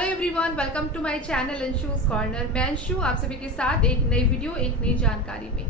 Hello everyone, welcome to my channel Anshu's corner. मैं अंशु आप सभी के साथ एक नई वीडियो, एक नई जानकारी में।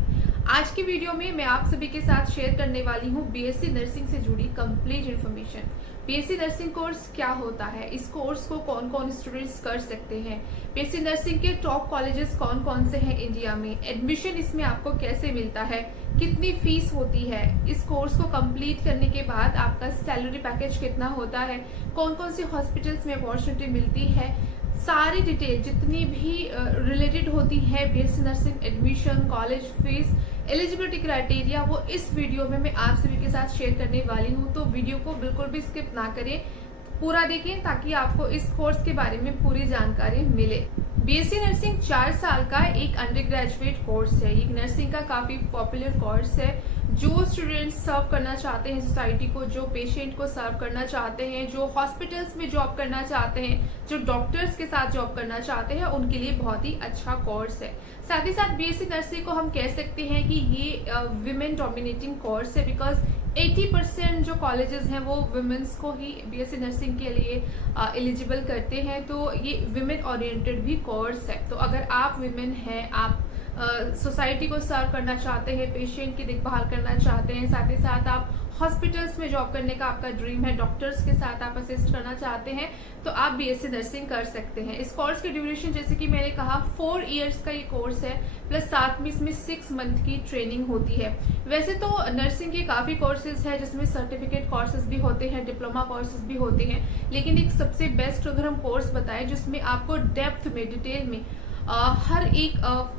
आज की वीडियो में मैं आप सभी के साथ शेयर करने वाली हूँ बीएससी नर्सिंग से जुड़ी complete information. BSc nursing course क्या होता है, इस कोर्स को कौन कौन स्टूडेंट्स कर सकते हैं, बीएससी नर्सिंग के टॉप कॉलेजेस कौन कौन से हैं इंडिया में, एडमिशन इसमें आपको कैसे मिलता है, कितनी फीस होती है, इस कोर्स को कंप्लीट करने के बाद आपका सैलरी पैकेज कितना होता है, कौन कौन सी हॉस्पिटल्स में अपॉर्चुनिटी मिलती है, सारी डिटेल जितनी भी रिलेटेड होती है BSc nursing admission, college fees, eligibility criteria, वो इस वीडियो में मैं आप सभी के साथ शेयर करने वाली हूँ। तो वीडियो को बिल्कुल भी स्किप ना करें, पूरा देखें ताकि आपको इस कोर्स के बारे में पूरी जानकारी मिले। बीएससी नर्सिंग 4 साल का एक अंडर ग्रेजुएट कोर्स है। ये नर्सिंग का काफी पॉपुलर कोर्स है। जो स्टूडेंट्स सर्व करना चाहते हैं सोसाइटी को, जो पेशेंट को सर्व करना चाहते हैं, जो हॉस्पिटल्स में जॉब करना चाहते हैं, जो डॉक्टर्स के साथ जॉब करना चाहते हैं, उनके लिए बहुत ही अच्छा कोर्स है। साथ ही साथ बीएससी नर्सिंग को हम कह सकते हैं कि ये विमेन डोमिनेटिंग कोर्स है, बिकॉज 80% जो कॉलेजेस हैं वो वुमेन्स को ही बीएससी नर्सिंग के लिए एलिजिबल करते हैं। तो ये विमेन ओरिएंटेड भी कोर्स है। तो अगर आप विमेन हैं, आप सोसाइटी को सर्व करना चाहते हैं, पेशेंट की देखभाल करना चाहते हैं, साथ ही साथ आप हॉस्पिटल्स में जॉब करने का आपका ड्रीम है, डॉक्टर्स के साथ आप असिस्ट करना चाहते हैं, तो आप बीएससी नर्सिंग कर सकते हैं। इस कोर्स की ड्यूरेशन जैसे कि मैंने कहा 4 इयर्स का ये कोर्स है, प्लस साथ में इसमें 6 मंथ की ट्रेनिंग होती है। वैसे तो नर्सिंग के काफी कोर्सेज है जिसमें सर्टिफिकेट कोर्सेज भी होते हैं, डिप्लोमा कोर्सेज भी होते हैं, लेकिन एक सबसे बेस्ट अगर हम कोर्स बताएं जिसमें आपको डेप्थ में, डिटेल में हर एक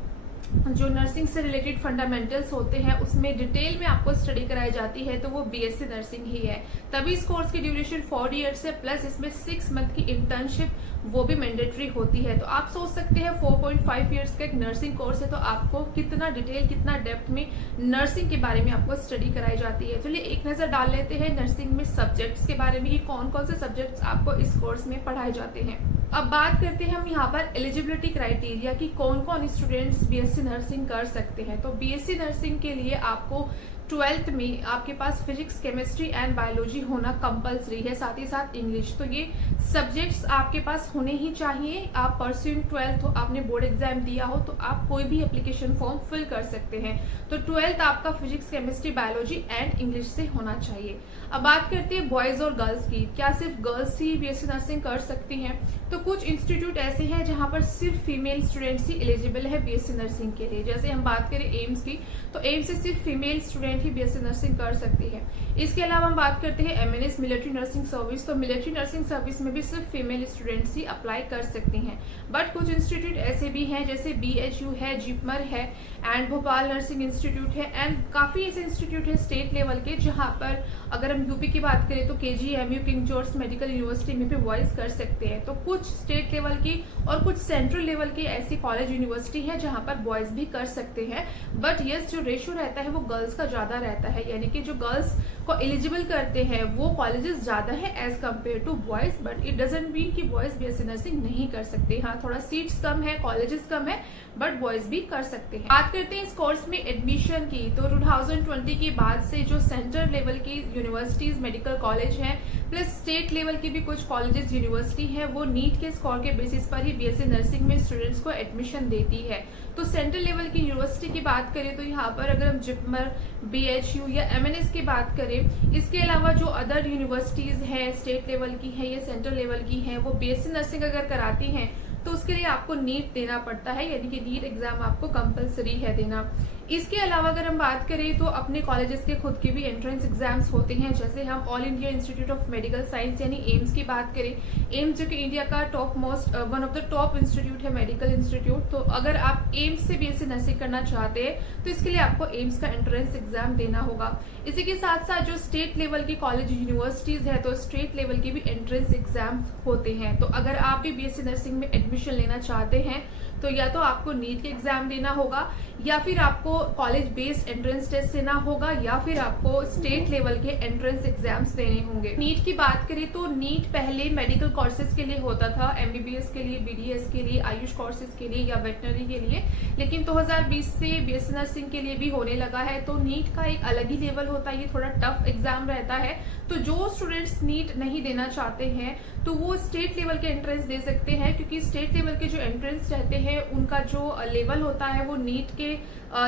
जो नर्सिंग से रिलेटेड फंडामेंटल्स होते हैं उसमें डिटेल में आपको स्टडी कराई जाती है, तो वो बीएससी नर्सिंग ही है। तभी इस कोर्स की ड्यूरेशन 4 इयर्स है, प्लस इसमें 6 मंथ की इंटर्नशिप वो भी मैंडेटरी होती है। तो आप सोच सकते हैं 4.5 इयर्स का एक नर्सिंग कोर्स है, तो आपको कितना डिटेल, कितना डेप्थ में नर्सिंग के बारे में आपको स्टडी कराई जाती है। चलिए एक नजर डाल लेते हैं नर्सिंग में सब्जेक्ट्स के बारे में कि कौन कौन से सब्जेक्ट्स आपको इस कोर्स में पढ़ाए जाते हैं। अब बात करते हैं हम यहाँ पर एलिजिबिलिटी क्राइटेरिया की, कौन कौन स्टूडेंट्स बीएससी नर्सिंग कर सकते हैं। तो बीएससी नर्सिंग के लिए आपको 12th में आपके पास फिजिक्स, केमिस्ट्री एंड बायोलॉजी होना कंपलसरी है, साथ ही साथ इंग्लिश। तो ये सब्जेक्ट्स आपके पास होने ही चाहिए। आप परस्यूइंग 12th हो, आपने बोर्ड एग्जाम दिया हो, तो आप कोई भी एप्लीकेशन फॉर्म फिल कर सकते हैं। तो 12th आपका physics, chemistry, biology and English से होना चाहिए। अब बात करते हैं बॉयज और गर्ल्स की। क्या सिर्फ गर्ल्स ही बीएससी नर्सिंग कर सकती हैं? तो कुछ इंस्टीट्यूट ऐसे हैं जहां पर सिर्फ फीमेल स्टूडेंट्स ही एलिजिबल है बीएससी नर्सिंग के लिए। जैसे हम बात करें एम्स की, तो एम्स से सिर्फ फीमेल स्टूडेंट ही बीएससी नर्सिंग कर सकती है। इसके अलावा हम बात करते हैं एमएनएस मिलिट्री नर्सिंग सर्विस, तो मिलिट्री नर्सिंग सर्विस में भी सिर्फ फीमेल स्टूडेंट्स ही अप्लाई कर सकती हैं। बट कुछ इंस्टीट्यूट ऐसे भी हैं जैसे बीएचयू है, जिपमर है एंड भोपाल नर्सिंग इंस्टीट्यूट है, एंड काफी ऐसे इंस्टीट्यूट है स्टेट लेवल के जहां पर अगर हम यूपी की बात करें तो KGMU, king George medical university में भी बॉयज कर सकते हैं। तो कुछ स्टेट लेवल की और कुछ सेंट्रल लेवल की ऐसी कॉलेज यूनिवर्सिटी है जहां पर बॉयज भी कर सकते हैं। बट यस, जो रेशियो रहता है वो गर्ल्स का ज्यादा रहता है, यानी कि जो गर्ल्स को एलिजिबल करते हैं वो कॉलेजेस ज्यादा है as compare to boys. But it doesn't mean कि बॉयज बीएससी नर्सिंग नहीं कर सकते। हाँ, थोड़ा सीट्स कम है, कॉलेजेस कम है, बट बॉयज भी कर सकते हैं। बात करते हैं इस कोर्स में एडमिशन की, तो 2020 के बाद से जो सेंट्रल लेवल की यूनिवर्सिटीज, मेडिकल कॉलेज हैं, प्लस स्टेट लेवल की भी कुछ कॉलेजेस, यूनिवर्सिटी है, वो नीट के स्कोर के बेसिस पर ही बीएससी नर्सिंग में स्टूडेंट्स को एडमिशन देती है। तो सेंट्रल लेवल की यूनिवर्सिटी की बात करें तो यहाँ पर अगर हम जिपमर, बीएचयू या एमएनएस की बात करें, इसके अलावा जो अदर यूनिवर्सिटीज हैं स्टेट लेवल की हैं या सेंट्रल लेवल की हैं, वो बीएससी नर्सिंग अगर कराती हैं तो उसके लिए आपको नीट देना पड़ता है, यानी कि नीट एग्जाम आपको कंपलसरी है देना। इसके अलावा अगर हम बात करें तो अपने कॉलेजेस के खुद के भी एंट्रेंस एग्जाम्स होते हैं। जैसे हम all India institute of medical science यानी एम्स की बात करें, एम्स जो कि इंडिया का top most one of the top institute है, मेडिकल इंस्टीट्यूट। तो अगर आप एम्स से बीएससी नर्सिंग करना चाहते हैं तो इसके लिए आपको एम्स का एंट्रेंस एग्जाम देना होगा। इसी के साथ साथ जो स्टेट लेवल की कॉलेज यूनिवर्सिटीज है, तो स्टेट लेवल के भी एंट्रेंस एग्जाम होते हैं। तो अगर आप भी बीएससी नर्सिंग में एडमिशन लेना चाहते हैं तो या तो आपको नीट के एग्जाम देना होगा, या फिर आपको कॉलेज बेस्ड एंट्रेंस टेस्ट देना होगा, या फिर आपको स्टेट लेवल के एंट्रेंस एग्जाम्स देने होंगे। नीट की बात करें तो नीट पहले मेडिकल कोर्सेज के लिए होता था, एमबीबीएस के लिए, बीडीएस के लिए, आयुष कोर्सेज के लिए या वेटनरी के लिए, लेकिन 2020 से बीएससी नर्सिंग के लिए भी होने लगा है। तो नीट का एक अलग ही लेवल होता है, ये थोड़ा टफ एग्जाम रहता है। तो जो स्टूडेंट्स नीट नहीं देना चाहते हैं तो वो स्टेट लेवल के एंट्रेंस दे सकते हैं, क्योंकि स्टेट लेवल के जो एंट्रेंस रहते हैं उनका जो लेवल होता है वो नीट के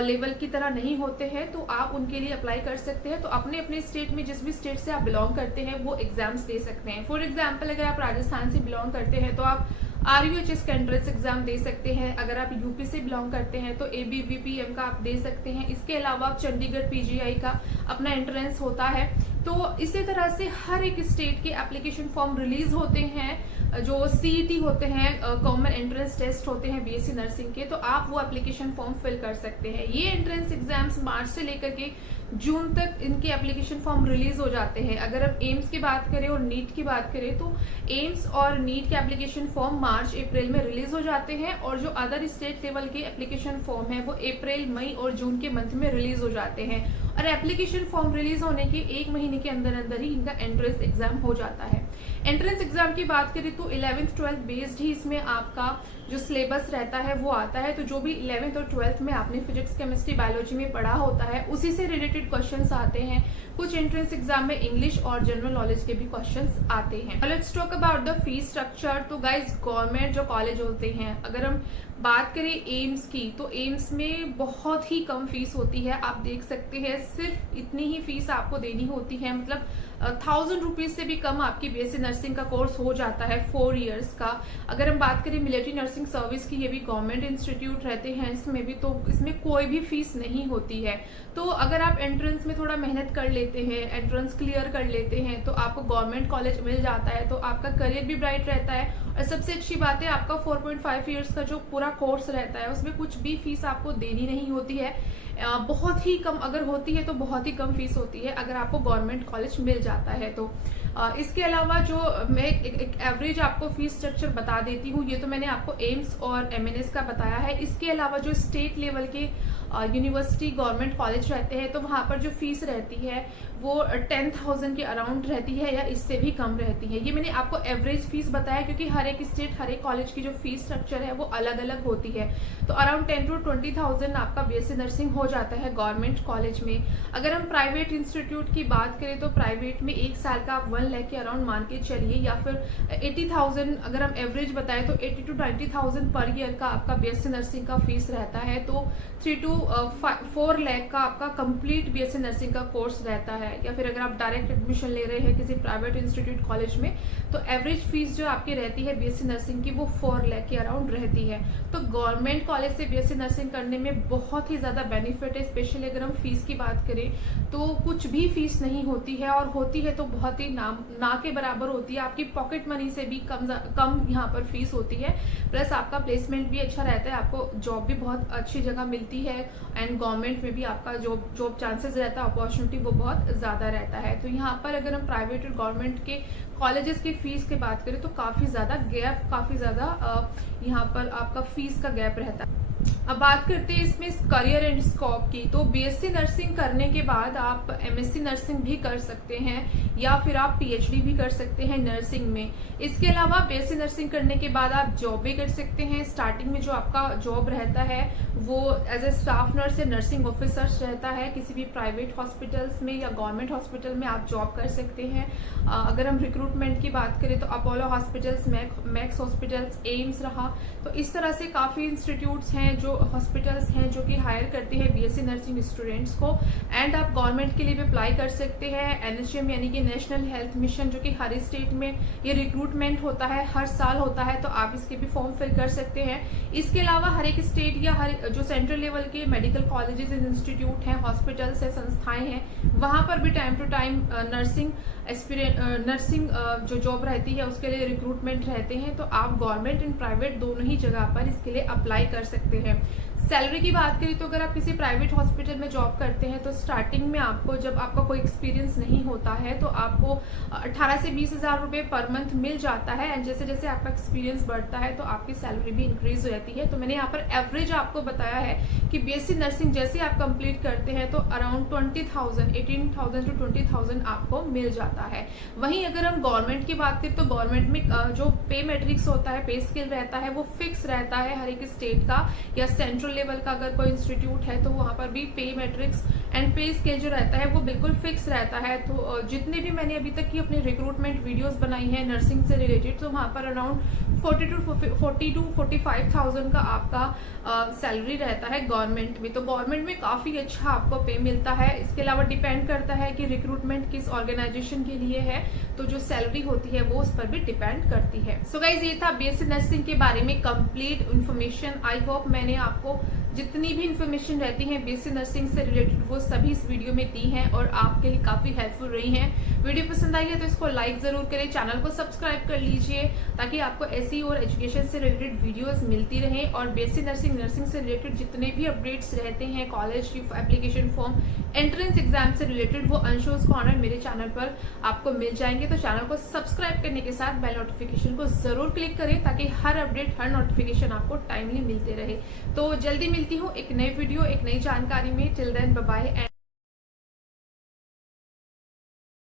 लेवल की तरह नहीं होते हैं, तो आप उनके लिए अप्लाई कर सकते हैं। तो अपने अपने स्टेट में, जिस भी स्टेट से आप बिलोंग करते हैं, वो एग्जाम्स दे सकते हैं। फॉर एग्जाम्पल, अगर आप राजस्थान से बिलोंग करते हैं तो आप RUHS का एंट्रेंस एग्जाम दे सकते हैं। अगर आप यूपी से बिलोंग करते हैं तो ABBPM का आप दे सकते हैं। इसके अलावा आप चंडीगढ़ PGI का अपना एंट्रेंस होता है। तो इसी तरह से हर एक स्टेट के एप्लीकेशन फॉर्म रिलीज होते हैं, जो CET होते हैं, कॉमन एंट्रेंस टेस्ट होते हैं BSc नर्सिंग के, तो आप वो एप्लीकेशन फॉर्म फिल कर सकते हैं। ये एंट्रेंस एग्जाम्स मार्च से लेकर के जून तक इनके एप्लीकेशन फॉर्म रिलीज हो जाते हैं। अगर हम एम्स की बात करें और नीट की बात करें तो एम्स और नीट के एप्लीकेशन फॉर्म मार्च अप्रैल में रिलीज हो जाते हैं, और जो अदर स्टेट लेवल के एप्लीकेशन फॉर्म है वो अप्रैल, मई और जून के मंथ में रिलीज हो जाते हैं। और एप्लीकेशन फॉर्म रिलीज होने के 1 महीने के अंदर अंदर ही इनका एंट्रेंस एग्जाम हो जाता है। एंट्रेंस एग्जाम की बात करें तो 11th 12th बेस्ड ही इसमें आपका जो सिलेबस रहता है वो आता है। तो जो भी 11th और 12th में आपने फिजिक्स, केमिस्ट्री, बायोलॉजी में पढ़ा होता है उसी से रिलेटेड क्वेश्चंस आते हैं। कुछ एंट्रेंस एग्जाम में इंग्लिश और जनरल नॉलेज के भी क्वेश्चंस आते हैं। Let's talk about the fees structure. तो गाइज, गवर्नमेंट जो कॉलेज होते हैं, अगर हम बात करें एम्स की, तो एम्स में बहुत ही कम फीस होती है। आप देख सकते हैं सिर्फ इतनी ही फीस आपको देनी होती है, मतलब 1000 रुपीज से भी कम आपकी BSc नर्सिंग का कोर्स हो जाता है 4 इयर्स का। अगर हम बात करें मिलिट्री नर्सिंग सर्विस की, ये भी गवर्नमेंट इंस्टीट्यूट रहते हैं इसमें भी, तो इसमें कोई भी फीस नहीं होती है। तो अगर आप एंट्रेंस में थोड़ा मेहनत कर लेते हैं, एंट्रेंस क्लियर कर लेते हैं, तो आपको गवर्नमेंट कॉलेज मिल जाता है, तो आपका करियर भी ब्राइट रहता है। और सबसे अच्छी बात है, आपका 4.5 इयर्स का जो पूरा कोर्स रहता है उसमें कुछ भी फीस आपको देनी नहीं होती है। बहुत ही कम, अगर होती है तो बहुत ही कम फीस होती है अगर आपको गवर्नमेंट कॉलेज मिल जाता है तो। इसके अलावा जो मैं एक एवरेज आपको फीस स्ट्रक्चर बता देती हूँ, ये तो मैंने आपको एम्स और MNS का बताया है। इसके अलावा जो स्टेट लेवल के यूनिवर्सिटी गवर्नमेंट कॉलेज रहते हैं तो वहाँ पर जो फीस रहती है वो 10,000 के अराउंड रहती है या इससे भी कम रहती है। ये मैंने आपको एवरेज फीस बताया, क्योंकि हर एक स्टेट, हर एक कॉलेज की जो फीस स्ट्रक्चर है वो अलग अलग होती है। तो अराउंड 10 to 20,000 आपका BSc नर्सिंग हो जाता है गवर्नमेंट कॉलेज में। अगर हम प्राइवेट इंस्टीट्यूट की बात करें तो प्राइवेट में 1 साल का आप 1 लाख के अराउंड मान के चलिए, या फिर 80,000 अगर हम एवरेज बताएं तो 80 to 90,000 पर ईयर का आपका BSc नर्सिंग का फीस रहता है। तो 3 to 4 लाख का आपका कंप्लीट BSc नर्सिंग का कोर्स रहता है। या फिर अगर आप डायरेक्ट एडमिशन ले रहे हैं किसी प्राइवेट इंस्टीट्यूट कॉलेज में, तो एवरेज फीस जो आपकी रहती है BSc नर्सिंग की वो 4 लाख के अराउंड रहती है। तो गवर्नमेंट कॉलेज से BSc नर्सिंग करने में बहुत ही ज्यादा बेनिफिट है। स्पेशली अगर हम फीस की बात करें तो कुछ भी फीस नहीं होती है, और होती है तो बहुत ही ना के बराबर होती है। आपकी पॉकेट मनी से भी कम यहाँ पर फीस होती है। प्लस आपका प्लेसमेंट भी अच्छा रहता है, आपको जॉब भी बहुत अच्छी जगह मिलती है, एंड गवर्नमेंट में भी आपका जॉब चांसेस रहता है, अपॉर्चुनिटी वो बहुत ज्यादा रहता है। तो यहाँ पर अगर हम प्राइवेट और गवर्नमेंट के कॉलेजेस की फीस की बात करें तो काफी ज्यादा यहाँ पर आपका फीस का गैप रहता है। अब बात करते हैं इसमें करियर एंड स्कोप की। तो BSc नर्सिंग करने के बाद आप MSc नर्सिंग भी कर सकते हैं, या फिर आप PhD भी कर सकते हैं नर्सिंग में। इसके अलावा BSc नर्सिंग करने के बाद आप जॉब भी कर सकते हैं। स्टार्टिंग में जो आपका जॉब रहता है वो एज ए स्टाफ नर्स या नर्सिंग ऑफिसर रहता है। किसी भी प्राइवेट हॉस्पिटल्स में या गवर्नमेंट हॉस्पिटल में आप जॉब कर सकते हैं। अगर हम रिक्रूटमेंट की बात करें तो Apollo hospitals, max hospitals, AIIMS रहा, तो इस तरह से काफी इंस्टीट्यूट्स हैं, जो हॉस्पिटल्स हैं जो कि हायर करते हैं BSc नर्सिंग स्टूडेंट्स को। एंड आप गवर्नमेंट के लिए भी अप्लाई कर सकते हैं। NHM यानी कि नेशनल हेल्थ मिशन, जो कि हर स्टेट में ये रिक्रूटमेंट होता है, हर साल होता है, तो आप इसके भी फॉर्म फिल कर सकते हैं। इसके अलावा हर एक स्टेट या हर जो सेंट्रल लेवल के मेडिकल कॉलेजेस एंड इंस्टीट्यूट हैं, हॉस्पिटल्स है, संस्थाएं हैं, वहां पर भी टाइम टू टाइम नर्सिंग जो जॉब रहती है उसके लिए रिक्रूटमेंट रहते हैं। तो आप गवर्नमेंट एंड प्राइवेट दोनों ही जगह पर इसके लिए अप्लाई कर सकते हैं। सैलरी की बात करें तो अगर आप किसी प्राइवेट हॉस्पिटल में जॉब करते हैं तो स्टार्टिंग में आपको, जब आपका कोई एक्सपीरियंस नहीं होता है, तो आपको 18 से 20,000 रुपए पर मंथ मिल जाता है। एंड जैसे जैसे आपका एक्सपीरियंस बढ़ता है तो आपकी सैलरी भी इंक्रीज हो जाती है। तो मैंने यहाँ पर एवरेज आपको बताया है कि BSc नर्सिंग जैसे आप कंप्लीट करते हैं तो अराउंड 20,000, 18,000 to 20,000 आपको मिल जाता है। वहीं अगर हम गवर्नमेंट की बात करें तो गवर्नमेंट में जो पे मैट्रिक्स होता है, पे स्केल रहता है, वो फिक्स रहता है हर एक स्टेट का या सेंट्रल लेवल का अगर कोई इंस्टीट्यूट है तो वहां पर भी पे मैट्रिक्स एंड पे स्केल जो रहता है वो बिल्कुल फिक्स रहता है। तो जितने भी मैंने अभी तक की अपनी रिक्रूटमेंट वीडियोस बनाई है नर्सिंग से रिलेटेड, तो वहां पर अराउंड 40 to 45,000 का आपका सैलरी रहता है गवर्नमेंट में। तो गवर्नमेंट में काफी अच्छा आपको पे मिलता है। इसके अलावा डिपेंड करता है कि रिक्रूटमेंट किस ऑर्गेनाइजेशन के लिए है, तो जो सैलरी होती है वो उस पर भी डिपेंड करती है। सो गाइज, ये था बीएससी नर्सिंग के बारे में कंप्लीट इन्फॉर्मेशन। आई होप मैंने आपको जितनी भी इन्फॉर्मेशन रहती है बीएससी नर्सिंग से रिलेटेड वो सभी इस वीडियो में दी हैं और आपके लिए काफी हेल्पफुल रही हैं। वीडियो पसंद आई है तो इसको लाइक जरूर करें, चैनल को सब्सक्राइब कर लीजिए ताकि आपको ऐसी और एजुकेशन से रिलेटेड वीडियोस मिलती रहें। और बीएससी नर्सिंग से रिलेटेड जितने भी अपडेट्स रहते हैं, कॉलेज की एप्लीकेशन फॉर्म, एंट्रेंस एग्जाम से रिलेटेड, वो अंशुस कॉर्नर मेरे चैनल पर आपको मिल जाएंगे। तो चैनल को सब्सक्राइब करने के साथ बेल नोटिफिकेशन को जरूर क्लिक करें ताकि हर अपडेट, हर नोटिफिकेशन आपको टाइमली मिलते रहे। तो जल्दी मिलती हूँ एक नई वीडियो, एक नई जानकारी में। Till then bye bye.